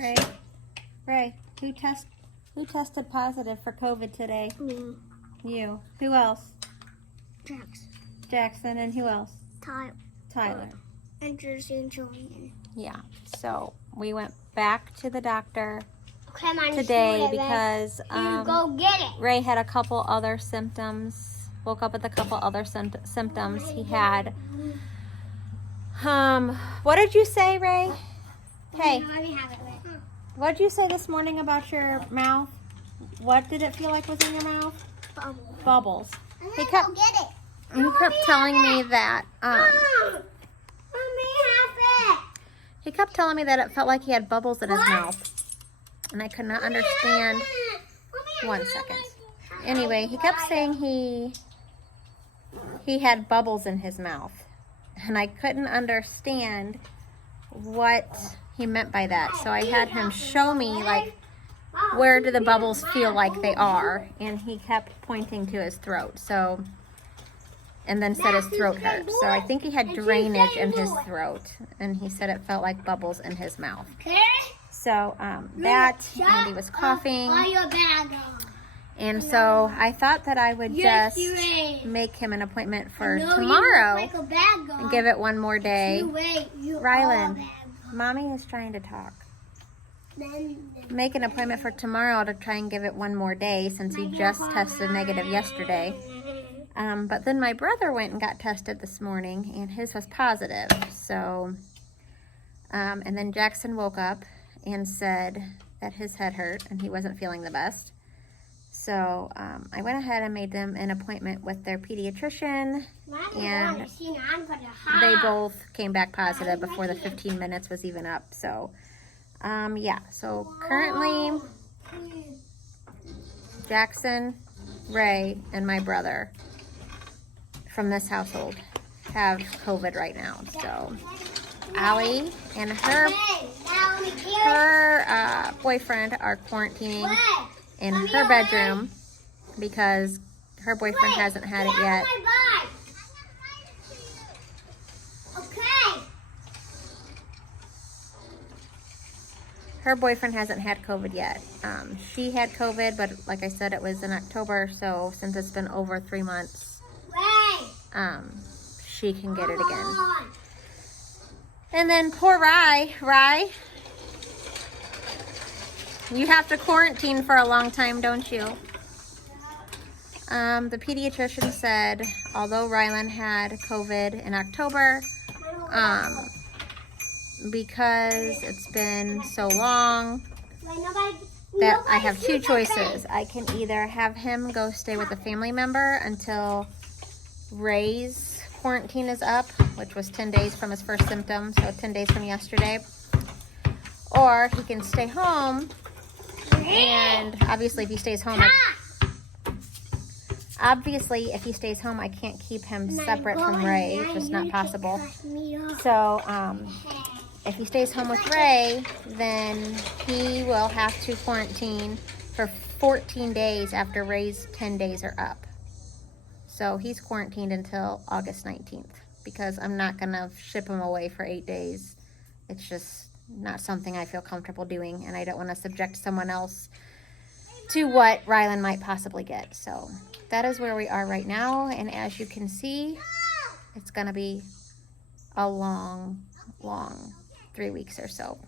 Ray, Ray, who tested positive for COVID today? Me. You. Who else? Jackson. Jackson, and who else? Tyler. And Jersey and Julian. Yeah. So we went back to the doctor Come on, today because you go get it. Ray had a couple other symptoms. Woke up with a couple other symptoms. He had. What did you say, Ray? Hey. Let me have it. What did you say this morning about your mouth? What did it feel like was in your mouth? Bubbles. He kept telling me that. He kept telling me that it felt like he had bubbles in his mouth, and I could not understand. 1 second. Anyway, he kept saying he had bubbles in his mouth, and I couldn't understand what he meant by that. So I had him show me, like, where do the bubbles feel like they are, and he kept pointing to his throat. So, and then said his throat hurt. So I think he had drainage in his throat, and he said it felt like bubbles in his mouth. So that, and he was coughing. And so I thought that I would just make him an appointment for tomorrow and give it one more day. Rylan, Mommy is trying to talk. Make an appointment for tomorrow to try and give it one more day since he just tested negative yesterday. But then my brother went and got tested this morning, and his was positive. So, and then Jackson woke up and said that his head hurt and he wasn't feeling the best. So I went ahead and made them an appointment with their pediatrician, and they both came back positive before the 15 minutes was even up. So, yeah. So currently, Jackson, Ray, and my brother from this household have COVID right now. So Allie and her boyfriend are quarantining in her bedroom because her boyfriend hasn't had it yet. Her boyfriend hasn't had COVID yet. She had COVID, but like I said, it was in October, so since it's been over 3 months, she can get it again. And then poor Rye, you have to quarantine for a long time, don't you? The pediatrician said, although Rylan had COVID in October, because it's been so long, that I have two choices. I can either have him go stay with a family member until Ray's quarantine is up, which was 10 days from his first symptom, so 10 days from yesterday, or he can stay home. And obviously, if he stays home, I can't keep him separate from Ray. It's just not possible. So, if he stays home with Ray, then he will have to quarantine for 14 days after Ray's 10 days are up. So he's quarantined until August 19th because I'm not going to ship him away for 8 days. It's just not something I feel comfortable doing, and I don't want to subject someone else to what Rylan might possibly get. So that is where we are right now, and as you can see, it's going to be a long 3 weeks or so.